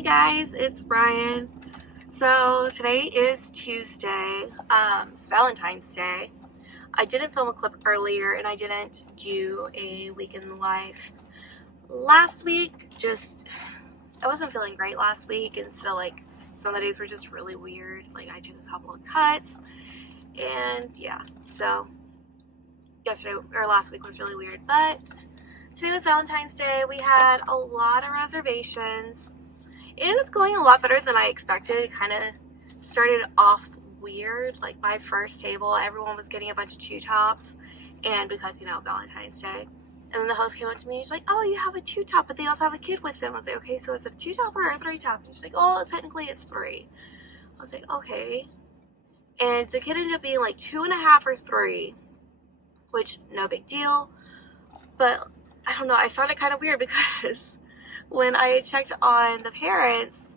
Hey guys, it's Ryan. So today is Tuesday. It's Valentine's Day. I didn't film a clip earlier and I didn't do a week in the life last week. I wasn't feeling great last week, and so some of the days were just really weird. I took a couple of cuts and yeah, so last week was really weird, but today was Valentine's Day. We had a lot of reservations. It ended up going a lot better than I expected. It kind of started off weird. My first table, everyone was getting a bunch of two-tops, and because, Valentine's Day. And then the host came up to me and she's like, oh, you have a two-top, but they also have a kid with them. I was like, okay, so is it a two-top or a three-top? And she's like, oh, technically it's 3. I was like, okay. And the kid ended up being 2.5 or 3, which, no big deal. But I don't know, I found it kind of weird because when I checked on the parents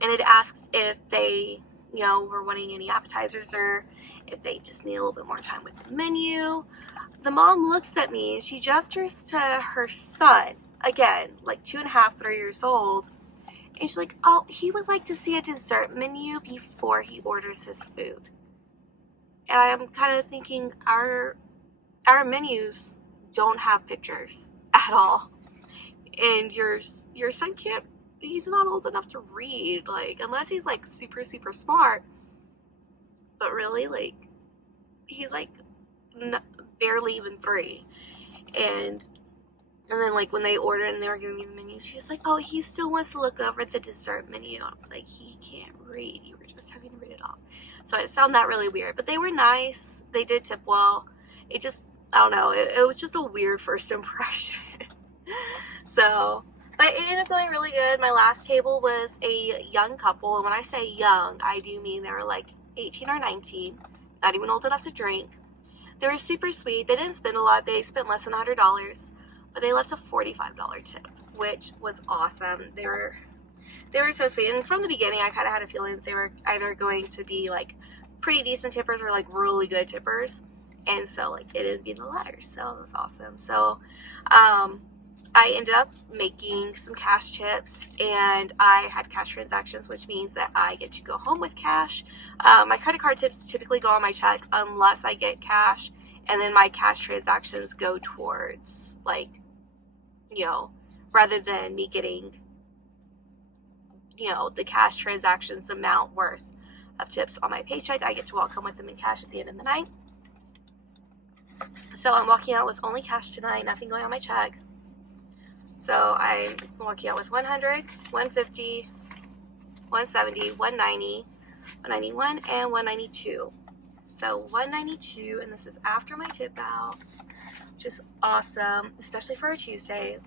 and it asked if they, were wanting any appetizers or if they just need a little bit more time with the menu, the mom looks at me and she gestures to her son, again, 2.5, 3 years old, and she's like, oh, he would like to see a dessert menu before he orders his food. And I'm kind of thinking our menus don't have pictures at all. And your son can't, he's not old enough to read, unless he's super, super smart. But really, he's barely even 3. And then when they ordered and they were giving me the menu, she was like, oh, he still wants to look over the dessert menu. I was like, he can't read. You were just having to read it off. So I found that really weird. But they were nice. They did tip well. It just, I don't know. It was just a weird first impression. So, but it ended up going really good. My last table was a young couple. And when I say young, I do mean they were 18 or 19. Not even old enough to drink. They were super sweet. They didn't spend a lot. They spent less than $100. But they left a $45 tip, which was awesome. They were so sweet. And from the beginning, I kind of had a feeling that they were either going to be pretty decent tippers or really good tippers. And so it didn't be the latter. So it was awesome. So I ended up making some cash tips, and I had cash transactions, which means that I get to go home with cash. My credit card tips typically go on my check unless I get cash, and then my cash transactions go towards rather than me getting the cash transactions amount worth of tips on my paycheck, I get to walk home with them in cash at the end of the night. So I'm walking out with only cash tonight, nothing going on my check. So I'm walking out with 100, 150, 170, 190, 191, and 192. So 192, and this is after my tip out, which is awesome, especially for a Tuesday.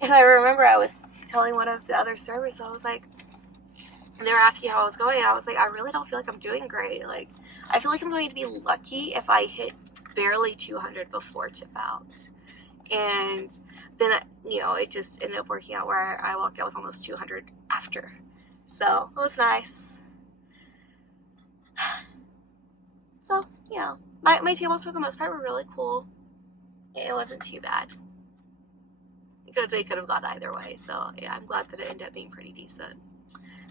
And I remember I was telling one of the other servers, I was like, and they were asking how I was going, and I was like, I really don't feel like I'm doing great. I feel like I'm going to be lucky if I hit barely 200 before tip out. And then, it just ended up working out where I walked out with almost 200 after. So it was nice. So, my tables for the most part were really cool. It wasn't too bad. Because they could have gone either way. So, yeah, I'm glad that it ended up being pretty decent.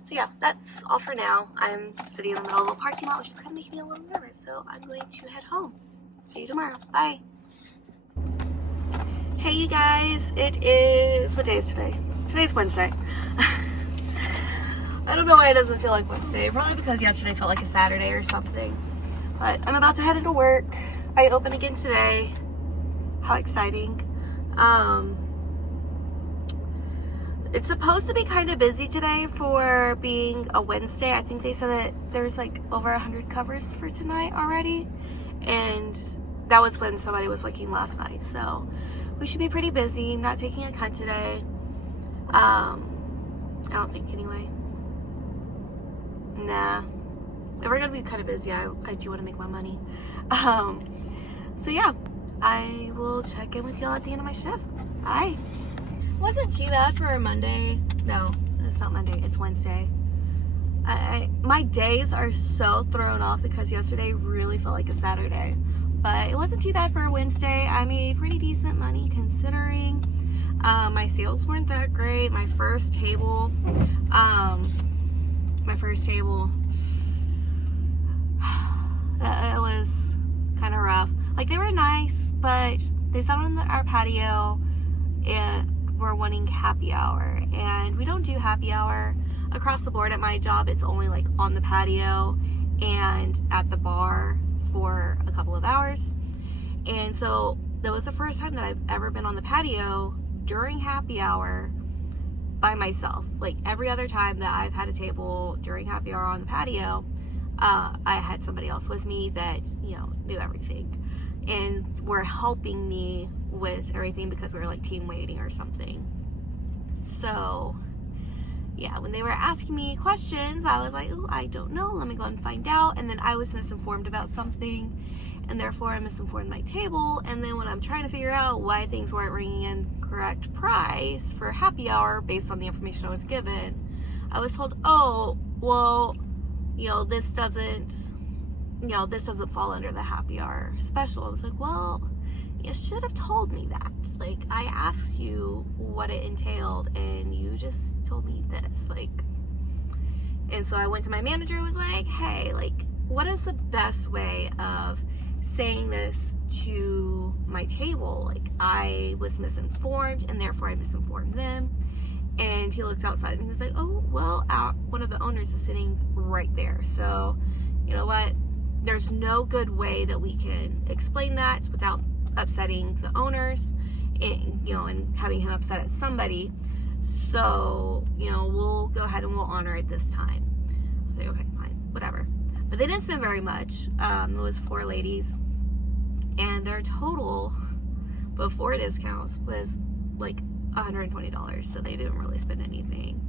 So, yeah, that's all for now. I'm sitting in the middle of a parking lot, which is kind of making me a little nervous. So, I'm going to head home. See you tomorrow. Bye. Hey, you guys. It is... What day is today? Today's Wednesday. I don't know why it doesn't feel like Wednesday. Probably because yesterday felt like a Saturday or something. But I'm about to head into work. I open again today. How exciting. It's supposed to be kind of busy today for being a Wednesday. I think they said that there's over 100 covers for tonight already. And that was when somebody was looking last night. So we should be pretty busy. I'm not taking a cut today. I don't think anyway. Nah. If we're gonna be kind of busy, I do want to make my money. So yeah, I will check in with y'all at the end of my shift. Bye. Wasn't too bad for a Monday. No, it's not Monday. It's Wednesday. My days are so thrown off because yesterday really felt like a Saturday. But it wasn't too bad for a Wednesday. I made pretty decent money considering. My sales weren't that great. My first table, it was kind of rough. Like, they were nice, but they sat on our patio and were wanting happy hour. And we don't do happy hour across the board at my job. It's only like on the patio and at the bar for a couple of hours. And so that was the first time that I've ever been on the patio during happy hour by myself. Like, every other time that I've had a table during happy hour on the patio, I had somebody else with me that, you know, knew everything and were helping me with everything because we were like team waiting or something. So yeah, when they were asking me questions, I was like, oh, I don't know, let me go and find out. And then I was misinformed about something, and therefore I misinformed my table. And then when I'm trying to figure out why things weren't ringing in correct price for happy hour based on the information I was given, I was told, oh, well, you know, this doesn't fall under the happy hour special. I was like, well, you should have told me that. Like, I asked you what it entailed and you just told me this. Like, and so I went to my manager and was like, hey, like, what is the best way of saying this to my table? Like, I was misinformed and therefore I misinformed them. And he looked outside and he was like, oh, well, one of the owners is sitting right there. So, you know what? There's no good way that we can explain that without upsetting the owners and, you know, and having him upset at somebody. So, you know, we'll go ahead and we'll honor it this time. I was like, okay, fine, whatever. But they didn't spend very much. It was 4 ladies. And their total before discounts was like $120, so they didn't really spend anything.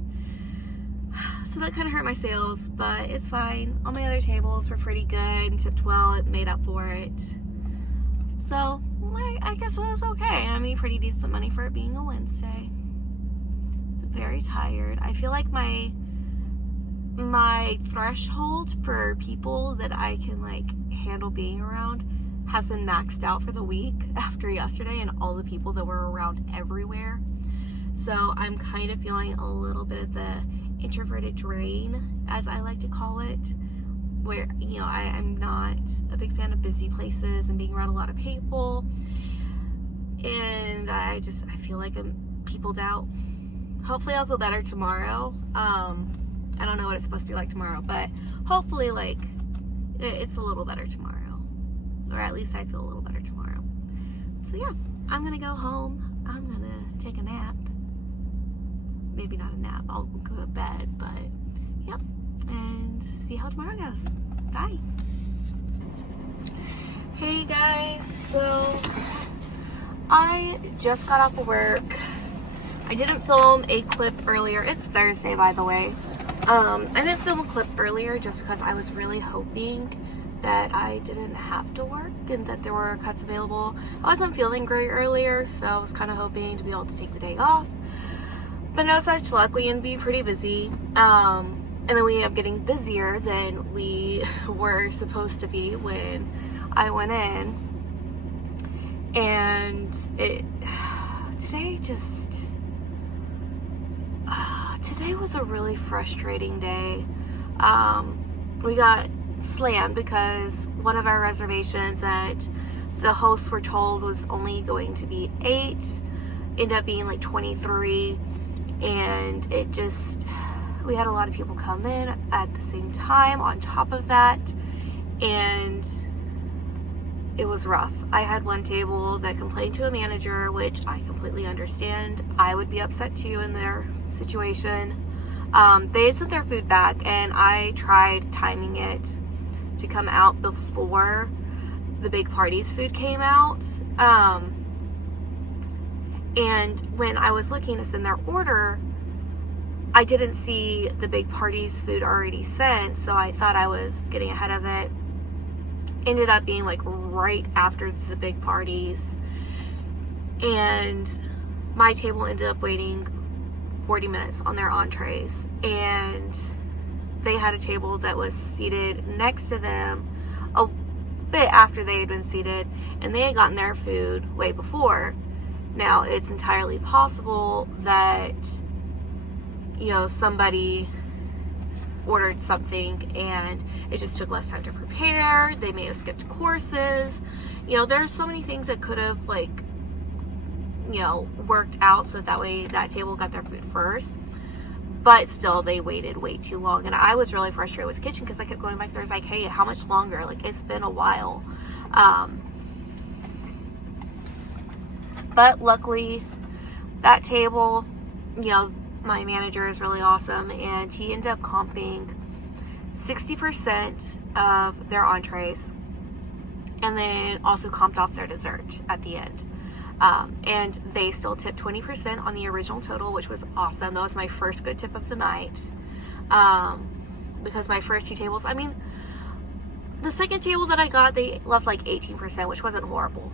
So that kind of hurt my sales, but it's fine. All my other tables were pretty good and tipped well. It made up for it. So I guess it was okay. I mean, pretty decent money for it being a Wednesday. Very tired. I feel like my threshold for people that I can like handle being around has been maxed out for the week after yesterday and all the people that were around everywhere. So I'm kind of feeling a little bit of the introverted drain, as I like to call it, where, you know, I'm not a big fan of busy places and being around a lot of people, and I feel like I'm peopled out. Hopefully I'll feel better tomorrow. I don't know what it's supposed to be like tomorrow, but hopefully, like, it's a little better tomorrow, or at least I feel a little better tomorrow. So yeah, I'm gonna go home. I'm gonna take a nap. Maybe not a nap, I'll go to bed, but yep, and see how tomorrow goes. Bye. Hey guys, so I just got off of work. I didn't film a clip earlier. It's Thursday, by the way. I didn't film a clip earlier just because I was really hoping that I didn't have to work and that there were cuts available. I wasn't feeling great earlier, so I was kind of hoping to be able to take the day off. But no such luck. We ended up being pretty busy. And then we ended up getting busier than we were supposed to be when I went in. And today was a really frustrating day. We got slammed because one of our reservations that the hosts were told was only going to be 8 ended up being like 23. And we had a lot of people come in at the same time on top of that, and it was rough. I had one table that complained to a manager, which I completely understand. I would be upset too in their situation. They had sent their food back, and I tried timing it to come out before the big party's food came out. And when I was looking to send their order, I didn't see the big party's food already sent, so I thought I was getting ahead of it. Ended up being like right after the big parties, and my table ended up waiting 40 minutes on their entrees, and they had a table that was seated next to them a bit after they had been seated, and they had gotten their food way before. Now, it's entirely possible that, you know, somebody ordered something and it just took less time to prepare. They may have skipped courses. You know, there's so many things that could have, like, you know, worked out so that way that table got their food first. But still, they waited way too long. And I was really frustrated with the kitchen because I kept going back there. I was like, hey, how much longer? Like, it's been a while. But luckily, that table, you know, my manager is really awesome, and he ended up comping 60% of their entrees, and then also comped off their dessert at the end. And they still tipped 20% on the original total, which was awesome. That was my first good tip of the night. Because my first two tables, I mean, the second table that I got, they left like 18%, which wasn't horrible.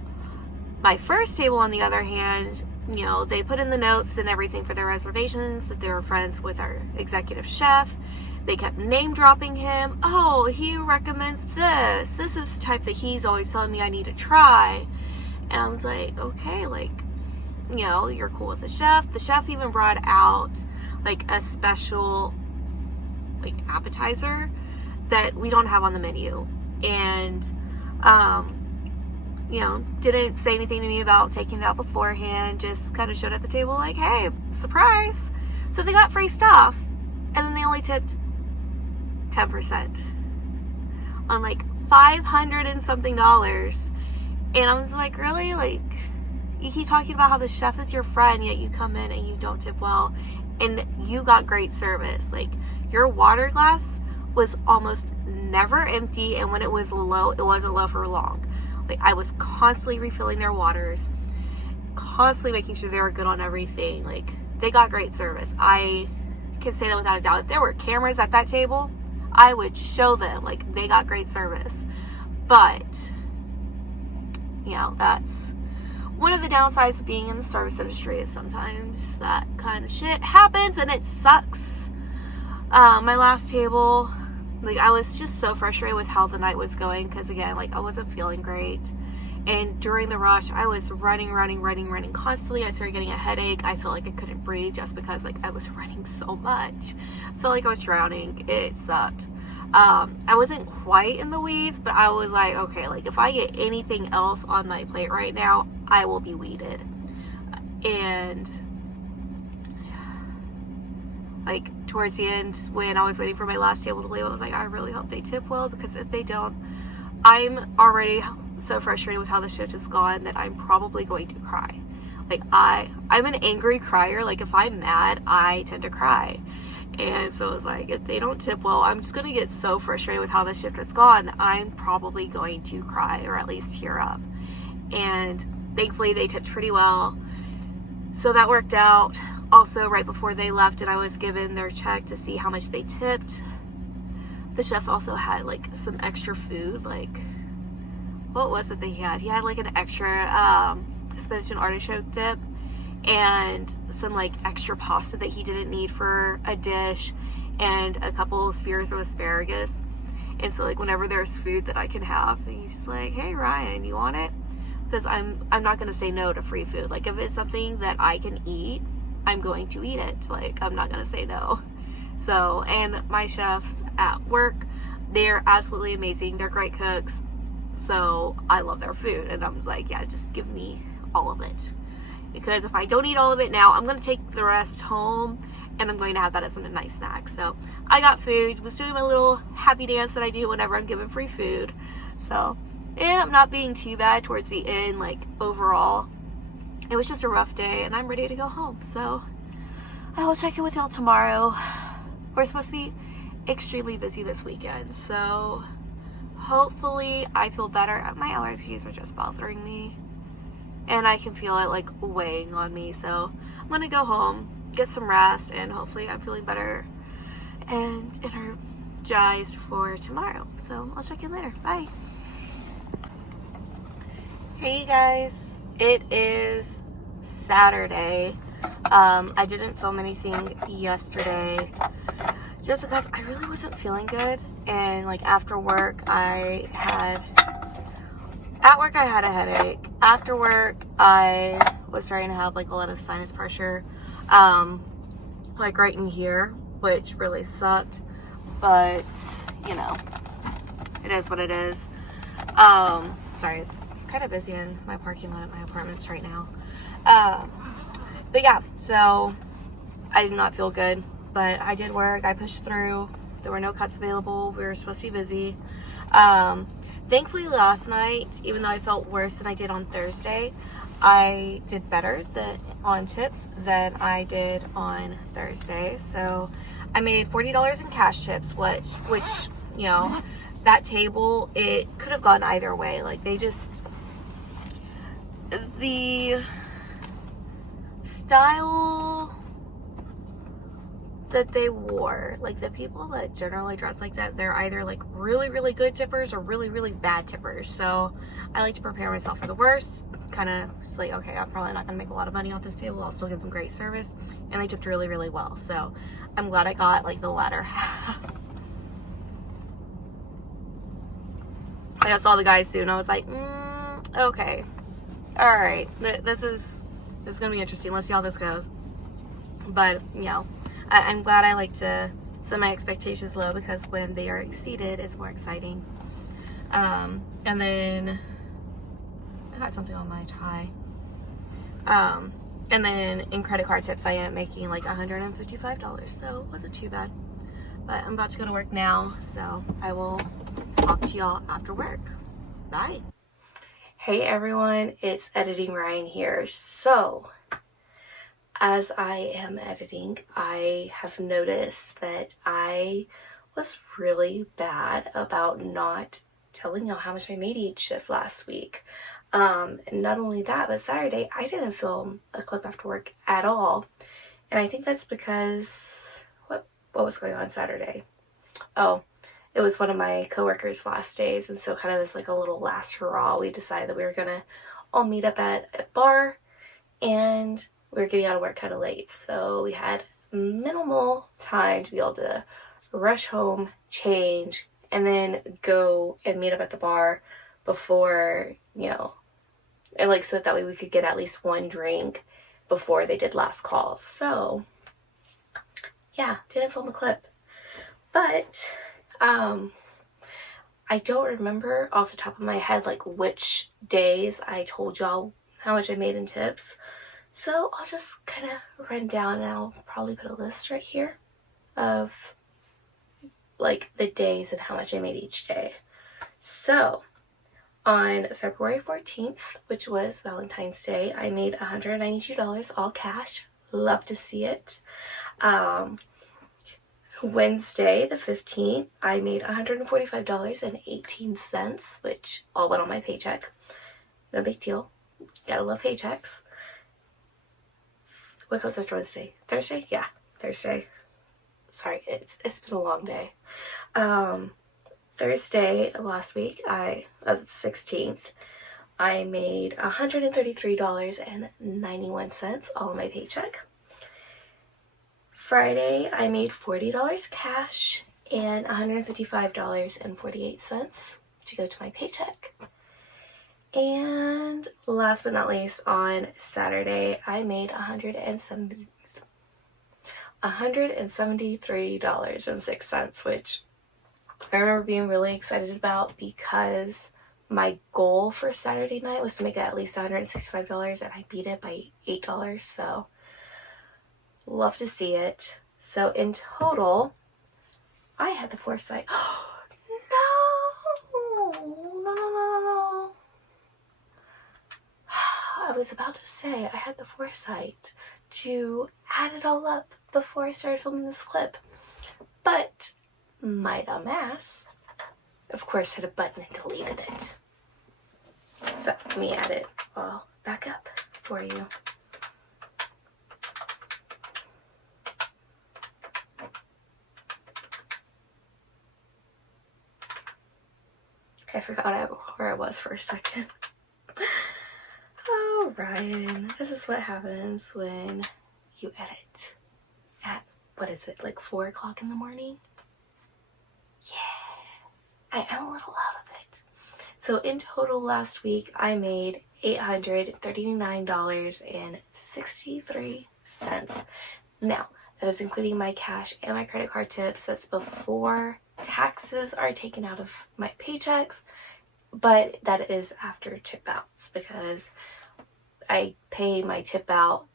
My first table, on the other hand, you know, they put in the notes and everything for their reservations that they were friends with our executive chef. They kept name dropping him. Oh, he recommends this. This is the type that he's always telling me I need to try. And I was like, okay, like, you know, you're cool with the chef. The chef even brought out like a special like appetizer that we don't have on the menu. And, you know, didn't say anything to me about taking it out beforehand, just kind of showed at the table like, hey, surprise. So they got free stuff, and then they only tipped 10% on like $500 and something. And I was like, really? Like, you keep talking about how the chef is your friend, yet you come in and you don't tip well, and you got great service. Like, your water glass was almost never empty, and when it was low, it wasn't low for long. Like, I was constantly refilling their waters, constantly making sure they were good on everything. Like, they got great service. I can say that without a doubt. If there were cameras at that table, I would show them, like, they got great service. But, you know, that's one of the downsides of being in the service industry, is sometimes that kind of shit happens and it sucks. My last table, like, I was just so frustrated with how the night was going because, again, like, I wasn't feeling great. And during the rush, I was running constantly. I started getting a headache. I felt like I couldn't breathe just because, like, I was running so much. I felt like I was drowning. It sucked. I wasn't quite in the weeds, but I was like, okay, like, if I get anything else on my plate right now, I will be weeded. And, like, towards the end, when I was waiting for my last table to leave, I was like, I really hope they tip well, because if they don't, I'm already so frustrated with how the shift has gone that I'm probably going to cry. Like, I'm an angry crier. Like, if I'm mad, I tend to cry. And so I was like, if they don't tip well, I'm just going to get so frustrated with how the shift has gone. I'm probably going to cry, or at least tear up. And thankfully they tipped pretty well. So that worked out. Also, right before they left and I was given their check to see how much they tipped, the chef also had like some extra food. Like, what was it that he had? He had like an extra spinach and artichoke dip, and some like extra pasta that he didn't need for a dish, and a couple of spears of asparagus. And so, like, whenever there's food that I can have, he's just like, hey, Ryan, you want it? Because I'm not going to say no to free food. Like, if it's something that I can eat, I'm going to eat it. Like, I'm not going to say no. So, and my chefs at work, they're absolutely amazing. They're great cooks. So I love their food. And I was like, yeah, just give me all of it. Because if I don't eat all of it now, I'm going to take the rest home, and I'm going to have that as a nice snack. So I got food, was doing my little happy dance that I do whenever I'm given free food. So, and I'm not being too bad towards the end. Like, overall, it was just a rough day, and I'm ready to go home. So I will check in with y'all tomorrow. We're supposed to be extremely busy this weekend, so hopefully I feel better. My allergies are just bothering me, and I can feel it like weighing on me. So I'm gonna go home, get some rest, and hopefully I'm feeling better and energized for tomorrow. So I'll check in later. Bye. Hey guys, it is Saturday. I didn't film anything yesterday just because I really wasn't feeling good, and like after work at work I had a headache. After work I was starting to have like a lot of sinus pressure, like right in here, which really sucked, but you know, it is what it is. Sorry, it's kind of busy in my parking lot at my apartments right now. But yeah, so I did not feel good, but I did work. I pushed through. There were no cuts available. We were supposed to be busy. Thankfully last night, even though I felt worse than I did on Thursday, I did better on tips than I did on Thursday. So I made $40 in cash tips, which, you know, that table, it could have gone either way. Like, the style that they wore, like the people that generally dress like that, they're either like really, really good tippers or really, really bad tippers. So I like to prepare myself for the worst, kind of just like, okay, I'm probably not gonna make a lot of money off this table. I'll still give them great service. And they tipped really, really well. So I'm glad I got like the latter half. I saw the guys soon. I was like, okay, all right, this is gonna be interesting. Let's see how this goes. But you know, I'm glad I like to set my expectations low, because when they are exceeded, it's more exciting. And then I got something on my tie. And then in credit card tips, I ended up making like $155, so it wasn't too bad. But I'm about to go to work now, so I will talk to y'all after work. Bye. Hey everyone, it's Editing Ryan here. So, as I am editing, I have noticed that I was really bad about not telling y'all how much I made each shift last week. And not only that, but Saturday, I didn't film a clip after work at all. And I think that's because, what was going on Saturday? Oh, it was one of my coworkers' last days, and so kind of as like a little last hurrah, we decided that we were gonna all meet up at a bar, and we were getting out of work kind of late, so we had minimal time to be able to rush home, change, and then go and meet up at the bar before, you know, and like so that way we could get at least one drink before they did last call. So yeah, didn't film a clip, but I don't remember off the top of my head like which days I told y'all how much I made in tips. So I'll just kind of run down, and I'll probably put a list right here of like the days and how much I made each day. So on February 14th, which was Valentine's Day, I made $192 all cash. Love to see it. Wednesday, the 15th, I made $145.18, which all went on my paycheck. No big deal. Gotta love paychecks. What comes after Wednesday? Thursday? Yeah, Thursday. Sorry, it's been a long day. Thursday of last week, the 16th, I made $133.91, all in my paycheck. Friday, I made $40 cash and $155.48 to go to my paycheck. And last but not least, on Saturday, I made $173.06, which I remember being really excited about, because my goal for Saturday night was to make at least $165, and I beat it by $8, so love to see it. So in total, I had the foresight. No. I was about to say I had the foresight to add it all up before I started filming this clip. But my dumb ass, of course, hit a button and deleted it. So let me add it all back up for you. I forgot where I was for a second. Oh, Ryan, this is what happens when you edit at, what is it, like 4 o'clock in the morning? Yeah, I am a little out of it. So in total last week, I made $839.63. Now, that is including my cash and my credit card tips. That's before taxes are taken out of my paychecks, but that is after tip outs because I pay my tip out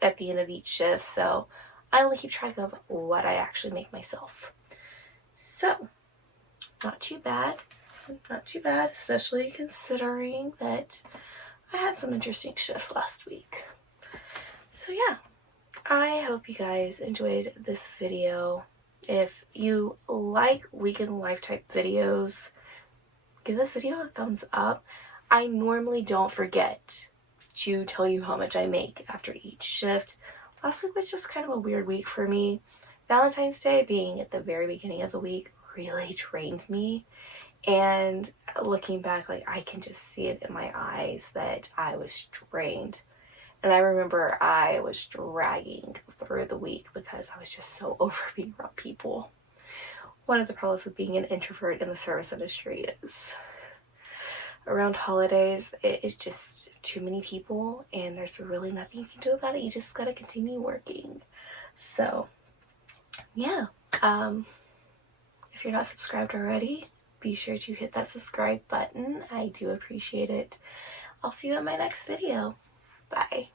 at the end of each shift, so I only keep track of what I actually make myself. So, not too bad, especially considering that I had some interesting shifts last week. So yeah, I hope you guys enjoyed this video. If you like weekend life type videos, give this video a thumbs up. I normally don't forget to tell you how much I make after each shift. Last week was just kind of a weird week for me. Valentine's Day being at the very beginning of the week really drained me. And looking back, like, I can just see it in my eyes that I was drained. And I remember I was dragging through the week because I was just so over being around people. One of the problems with being an introvert in the service industry is around holidays, it's just too many people and there's really nothing you can do about it. You just gotta continue working. So yeah, if you're not subscribed already, be sure to hit that subscribe button. I do appreciate it. I'll see you in my next video. Bye.